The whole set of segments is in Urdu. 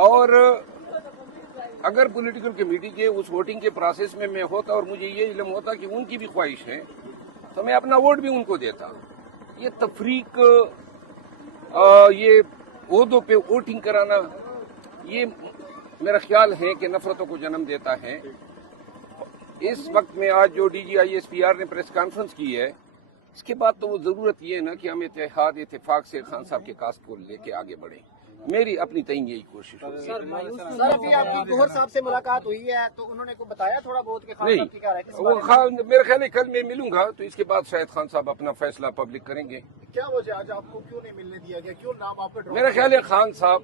اور اگر پولیٹیکل کمیٹی کے اس ووٹنگ کے پروسیس میں میں ہوتا اور مجھے یہ علم ہوتا کہ ان کی بھی خواہش ہے تو میں اپنا ووٹ بھی ان کو دیتا. یہ تفریق، یہ عہدوں پہ ووٹنگ کرانا، یہ میرا خیال ہے کہ نفرتوں کو جنم دیتا ہے. اس وقت میں آج جو D G I S P R نے پریس کانفرنس کی ہے، اس کے بعد تو وہ ضرورت یہ ہے نا کہ ہم اتفاق سے خان صاحب کے کاسٹ کو لے کے آگے بڑھیں. میری اپنی تئیں یہی کوشش ہوگی. سر ابھی آپ کی گوہر صاحب سے ملاقات ہوئی ہے تو انہوں نے کو بتایا تھوڑا بہت کہ خان صاحب کی کیا رائے ہے؟ وہ میرے خیال ہے کل میں ملوں گا تو اس کے بعد شاید خان صاحب اپنا فیصلہ پبلک کریں گے. کیا وجہ آج آپ کو کیوں نہیں ملنے دیا گیا؟ کیوں نام آپ کا؟ میرا خیال ہے خان صاحب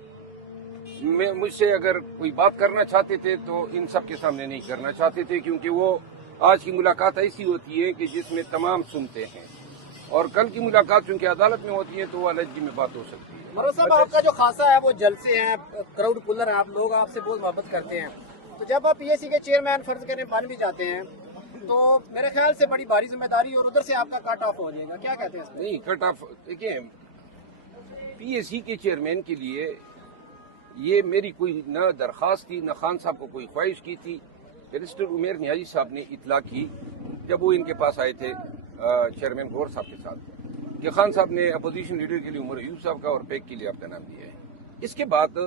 مجھ سے اگر کوئی بات کرنا چاہتے تھے تو ان سب کے سامنے نہیں کرنا چاہتے تھے، کیونکہ وہ آج کی ملاقات ایسی ہوتی ہے کہ جس میں تمام سنتے ہیں، اور کل کی ملاقات چونکہ عدالت میں ہوتی ہے تو وہ علیحدگی میں بات ہو سکتی ہے. مرو صاحب، آپ کا جو خاصہ ہے وہ جلسے ہیں، کراؤڈ پولر ہیں، آپ لوگ آپ سے بہت محبت کرتے ہیں، تو جب آپ پی ایس سی کے چیئرمین فرض کریں بن بھی جاتے ہیں تو میرے خیال سے بڑی بھاری ذمہ داری اور ادھر سے آپ کا کٹ آف ہو جائے گا، کیا کہتے ہیں اس میں؟ نہیں، کٹ آف دیکھیں، پی ایس سی کے چیئرمین کے لیے یہ میری کوئی نہ درخواست تھی نہ خان صاحب کو کوئی خواہش کی تھی. بیرسٹر عمیر نیازی صاحب نے اطلاع کی جب وہ ان کے پاس آئے تھے چیئرمین گور صاحب کے ساتھ کہ خان صاحب نے اپوزیشن لیڈر کے لیے عمر ایوب صاحب کا اور پیک کے لیے آپ کا نام دیا ہے. اس کے بعد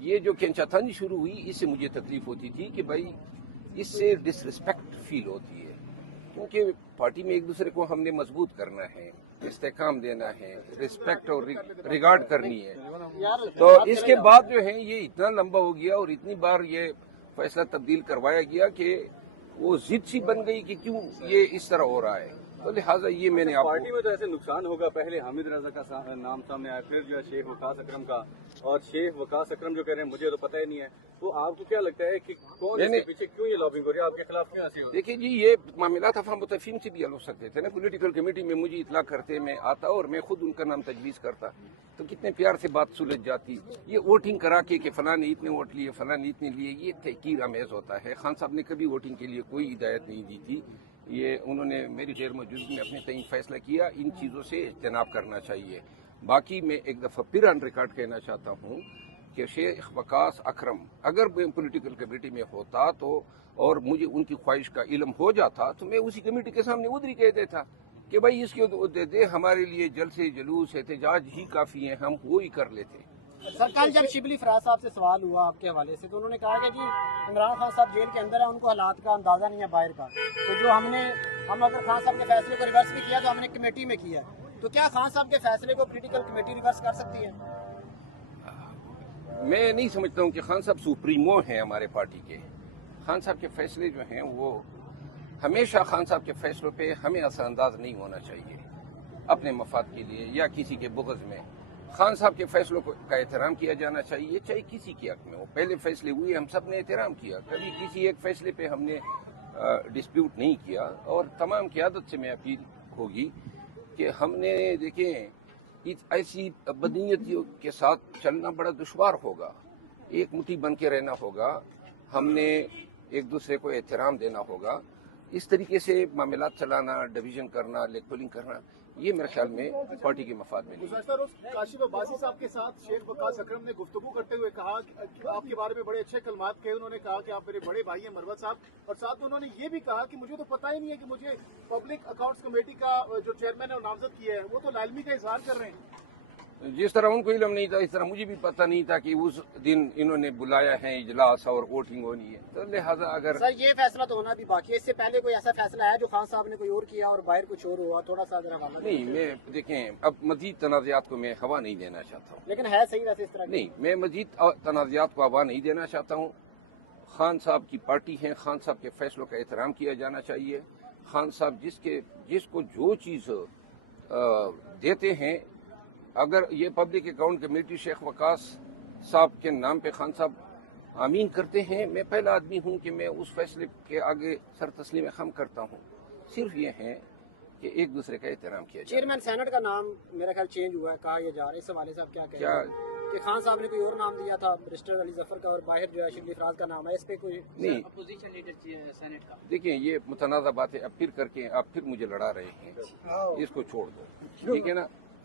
یہ جو کھینچاتھانی شروع ہوئی، اس سے مجھے تکلیف ہوتی تھی کہ بھائی اس سے ڈس رسپیکٹ فیل ہوتی ہے، کیونکہ پارٹی میں ایک دوسرے کو ہم نے مضبوط کرنا ہے، استحکام دینا ہے، رسپیکٹ اور ریگارڈ کرنی ہے. تو اس کے بعد جو ہے یہ اتنا لمبا ہو گیا اور اتنی بار یہ فیصلہ تبدیل کروایا گیا کہ وہ ضد سی بن گئی کہ کیوں یہ اس طرح ہو رہا ہے. تو لہٰذا یہ میں نے آپ پارٹی میں تو ایسے نقصان ہوگا. پہلے حامد رضا کا نام سامنے آیا، پھر جو ہے شیخ وقاص اکرم کا، اور شیخ وقاص اکرم جو کہہ رہے ہیں مجھے تو پتہ ہی نہیں ہے. تو آپ کو کیا لگتا ہے کہ کون اس کے پیچھے کیوں یہ لابنگ ہو رہی ہے، آپ کے خلاف کیوں ایسی ہو رہی ہے؟ دیکھیے جی، یہ معاملات افہام و تفہیم سے بھی حل ہو سکتے تھے نا. پولیٹیکل کمیٹی میں مجھے اطلاع کرتے، میں آتا اور میں خود ان کا نام تجویز کرتا تو کتنے پیار سے بات سلجھ جاتی. یہ ووٹنگ کرا کے کہ فلاں نے اتنے ووٹ لیے، فلاں نے اتنے لیے، یہ تحقیر آمیز ہوتا ہے. خان صاحب نے کبھی ووٹنگ کے لیے کوئی ہدایت نہیں دی تھی. یہ انہوں نے میری غیر موجودگی میں اپنے تعین فیصلہ کیا. ان چیزوں سے اجتناب کرنا چاہیے. باقی میں ایک دفعہ پھر آن ریکارڈ کہنا چاہتا ہوں کہ شیخ وقاص اکرم اگر میں پولیٹیکل کمیٹی میں ہوتا تو اور مجھے ان کی خواہش کا علم ہو جاتا تو میں اسی کمیٹی کے سامنے ادھر ہی کہہ دیتا کہ بھائی اس کے دے دے، ہمارے لیے جلسے جلوس احتجاج ہی کافی ہیں، ہم وہی کر لیتے. سر کل جب شبلی فراز صاحب سے سوال ہوا آپ کے حوالے سے تو انہوں نے کہا کہ جی عمران خان صاحب جیل کے اندر ہیں، ان کو حالات کا اندازہ نہیں ہے باہر کا، تو جو ہم اگر خان صاحب کے فیصلے کو ریورس بھی کیا تو ہم نے کمیٹی میں کیا ہے، تو کیا خان صاحب کے فیصلے کو پولیٹیکل کمیٹی ریورس کر سکتی ہے؟ میں نہیں سمجھتا ہوں کہ خان صاحب سپریمو ہیں ہمارے پارٹی کے. خان صاحب کے فیصلے جو ہیں وہ ہمیشہ خان صاحب کے فیصلوں پہ ہمیں اثر انداز نہیں ہونا چاہیے اپنے مفاد کے لیے یا کسی کے بغض میں. خان صاحب کے فیصلوں کا احترام کیا جانا چاہیے، چاہے کسی کے حق میں ہو. پہلے فیصلے ہوئے، ہم سب نے احترام کیا، کبھی کسی ایک فیصلے پہ ہم نے ڈسپیوٹ نہیں کیا. اور تمام قیادت سے میں اپیل ہوگی کہ ہم نے دیکھیں ایسی بدنیتیوں کے ساتھ چلنا بڑا دشوار ہوگا. ایک مٹھی بن کے رہنا ہوگا، ہم نے ایک دوسرے کو احترام دینا ہوگا. اس طریقے سے معاملات چلانا، ڈویژن کرنا، لیگ پولنگ کرنا، یہ میرے خیال میں پارٹی کے مفاد میں نہیں. گزشتہ روز کاشف عباسی صاحب کے ساتھ شیخ وقاص اکرم نے گفتگو کرتے ہوئے کہا کہ آپ کے بارے میں بڑے اچھے کلمات کہے. انہوں نے کہا کہ آپ میرے بڑے بھائی ہیں مروت صاحب، اور ساتھ میں انہوں نے یہ بھی کہا کہ مجھے تو پتہ ہی نہیں ہے کہ مجھے پبلک اکاؤنٹس کمیٹی کا جو چیئرمین ہے نامزد کیا ہے، وہ تو لالمی کا اظہار کر رہے ہیں. جس طرح ان کو علم نہیں تھا اس طرح مجھے بھی پتہ نہیں تھا کہ اس دن انہوں نے بلایا ہے اجلاس اور ووٹنگ ہونی ہے. تو لہٰذا اگر سر یہ فیصلہ تو ہونا بھی باقی ہے، اس سے پہلے کوئی ایسا فیصلہ ہے جو خان صاحب نے کوئی اور کیا اور باہر کچھ اور ہوا، تھوڑا سا ذرا نہیں، میں دیکھیں اب مزید تنازعات کو میں ہوا نہیں دینا چاہتا ہوں. لیکن ہے صحیح ویسے اس طرح نہیں، میں مزید تنازعات کو ہوا نہیں دینا چاہتا ہوں. خان صاحب کی پارٹی ہے، خان صاحب کے فیصلوں کا احترام کیا جانا چاہیے. خان صاحب جس کو جو چیز دیتے ہیں، اگر یہ پبلک اکاؤنٹ کمیٹی شیخ وقاص صاحب کے نام پہ خان صاحب آمین کرتے ہیں، میں پہلا آدمی ہوں کہ میں اس فیصلے کے آگے سر تسلیم خم کرتا ہوں. صرف یہ ہے کہ ایک دوسرے کا احترام کیا جائے. چیئرمین سینٹ کا نام میرا خیال چینج ہوا ہے، کہا یہ جا رہا ہے، اس حوالے سے آپ کیا کہیں گے کہ خان صاحب نے کوئی اور نام دیا تھا برسٹر علی ظفر کا اور باہر جو ہے شبلی فراز کا نام ہے، اس پہ کوئی نہیں. اپوزیشن لیڈر سینٹ کا دیکھیں یہ متنازع بات ہے، اب پھر کر کے آپ پھر مجھے لڑا رہے ہیں، اس کو چھوڑ دو، ٹھیک ہے نا.